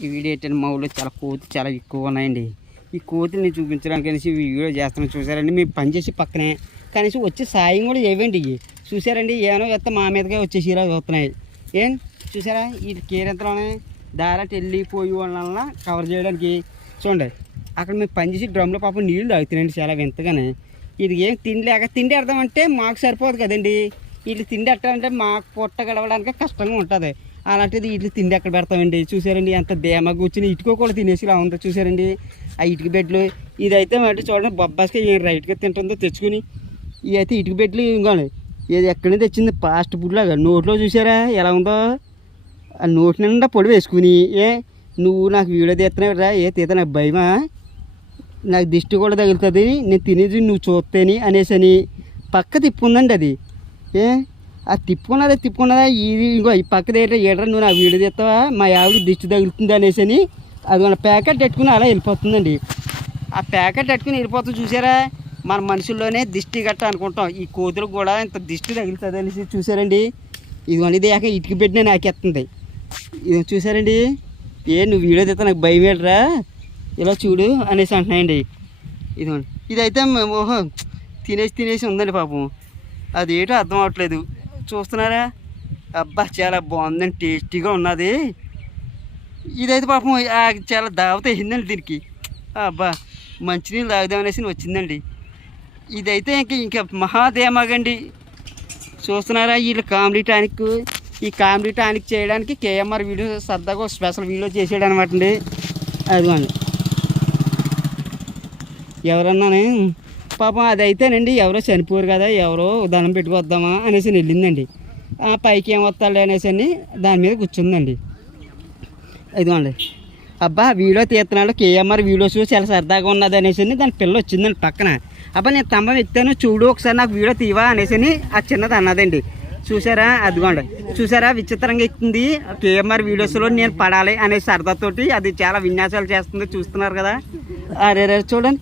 ఈ వీడియో ఏంటంటే మా ఊళ్ళో చాలా కోతులు చాలా ఎక్కువ ఉన్నాయండి. ఈ కోతుల్ని చూపించడానికి అనేసి వీడియో చేస్తాను చూసారండి? మేము పనిచేసి పక్కనే. కనీసం వచ్చే సాయం కూడా ఏవండి ఇవి చూసారండి? ఏమో ఎత్త మా మీదకే వచ్చేసి ఇలా చూస్తున్నాయి ఏం? చూసారా? ఈ కేరింతలోనే దారాటి వెళ్ళిపోయి వల్ల కవర్ చేయడానికి. చూడండి అక్కడ మేము పనిచేసి డ్రమ్లో పాపం నీళ్ళు తాగుతున్నాయండి చాలా వింతగానే. ఇది ఏం తిండి లేక తిండి ఎడదామంటే మాకు సరిపోదు కదండి. వీళ్ళు తిండి ఎట్టాలంటే మాకు పొట్ట గడవడానికి కష్టంగా ఉంటుంది. అలాంటిది వీళ్ళు తిండి ఎక్కడ పెడతామండి? చూసారండి ఎంత దేమ కూర్చుని ఇటుక కూడా తినేసి ఇలా ఉందో చూసారండి. ఆ ఇటుక బెడ్లు ఇదైతే అంటే చూడండి బొబ్బాస్కి ఏం రైట్గా తింటుందో తెచ్చుకుని ఇవైతే ఇటుక బెడ్లు ఇంకోండి ఇది ఎక్కడి నుంచి తెచ్చింది? ఫాస్ట్ ఫుడ్లాగా నోట్లో చూసారా? ఎలా ఉందో? ఆ నోటి నిండా పొడి వేసుకుని ఏ నువ్వు నాకు వీడియో తీస్తున్నావు రా ఏ తీత నాకు భయమా? నాకు దిష్టి కూడా తగులుతుంది నేను తినేది నువ్వు చూస్తేని అనేసి అని పక్క తిప్పుందండి అది. ఏ? ఆ తిప్పుకున్నదా తిప్పుకున్నదా ఇది ఇంకో ఈ పక్కది దగ్గర ఏడ్రా నువ్వు నా వీడియో తీస్తావా? మా ఆవిడ దిష్టి తగులుతుంది అనేసి అని అది మన ప్యాకెట్ పెట్టుకుని అలా వెళ్ళిపోతుందండి. ఆ ప్యాకెట్ పెట్టుకుని వెళ్ళిపోతుంది చూసారా? మన మనుషుల్లోనే దిష్టి గట్ట అనుకుంటాం. ఈ కోతులకు కూడా ఇంత దిష్టి తగులుతుంది అనేసి చూసారండి. ఇదిగోండి ఇది యాక ఇటుక పెట్టిన నాకెత్తుంది. ఇది చూసారండి? ఏ నువ్వు వీడియో తెస్తా నాకు భయం ఏంట్రా ఇలా చూడు అనేసి అంటున్నాయండి. ఇదిగోండి. ఇదైతే ఓహో తినేసి తినేసి ఉందండి పాపం. అది ఏంటో అర్థం అవ్వట్లేదు. చూస్తున్నారా? అబ్బా చాలా బాగుందండి టేస్టీగా ఉన్నది. ఇదైతే పాపం ఆ చాలా దావత అయిందండి దీనికి. అబ్బా మంచినీళ్ళు తాగుదామనేసి వచ్చిందండి. ఇదైతే ఇంక ఇంకా మహాదేమగండి. చూస్తున్నారా వీళ్ళు కామెడీ టానిక్? ఈ కామెడీ టానిక్ చేయడానికి కేఎంఆర్ వీడియో సరదాగా స్పెషల్ వీడియో చేసాడు అనమాట అండి. అదిగోండి. ఎవరన్నా పాపం అది అయితేనండి ఎవరో చనిపోరు కదా ఎవరో దండం పెట్టుకొద్దామా అనేసి వెళ్ళిందండి. ఆ పైకి ఏం వస్తాడు అనేసి అని దాని మీద కూర్చుందండి. ఇదిగోండి. అబ్బా వీడియో తీస్తున్నాడు కేఎంఆర్ వీడియోస్ చాలా సరదాగా ఉన్నది అనేసి అని దాని పిల్ల వచ్చిందండి పక్కన. అబ్బా నేను తమ్మ ఎత్తాను చూడు ఒకసారి నాకు వీడియో తీవా అనేసి అని ఆ చిన్నది అన్నదండి. చూసారా? అదిగోండి. చూసారా? విచిత్రంగా ఇస్తుంది కేఎంఆర్ వీడియోస్లో నేను పడాలి అనే సరదాతోటి అది చాలా విన్యాసాలు చేస్తుంది చూస్తున్నారు కదా. అరే రే చూడండి.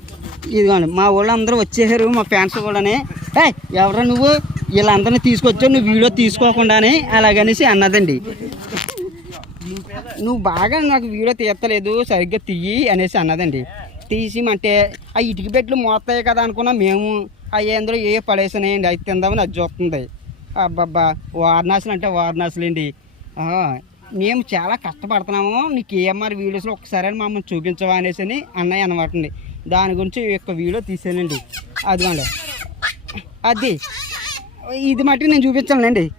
ఇదిగోండి మా వాళ్ళు అందరూ వచ్చేసారు మా ఫ్యాన్స్ కూడానే ఏ ఎవరా నువ్వు? వీళ్ళందరినీ తీసుకొచ్చావు నువ్వు వీడియో తీసుకోకుండానే అలాగనేసి అన్నదండి. నువ్వు బాగా నాకు వీడియో తీర్చలేదు సరిగ్గా తీయి అనేసి అన్నదండి. తీసిమంటే ఆ ఇటుక బెడ్లు మోస్తాయి కదా అనుకున్నా మేము. అవి అందులో ఏ పడేసినాయండి అది తిందామని అది చూస్తుంది. అబ్బబ్బా వారణాసులు అంటే వారణాసులు అండి మేము చాలా కష్టపడుతున్నాము నీకు ఏఎంఆర్ వీడియోస్లో ఒకసారి మమ్మల్ని చూపించవా అనేసి అని అన్నయ్య అనమాట అండి. దాని గురించి ఈ యొక్క వీడియో తీసానండి. అదిగోండి. అది. ఇది మట్టి నేను చూపించానండి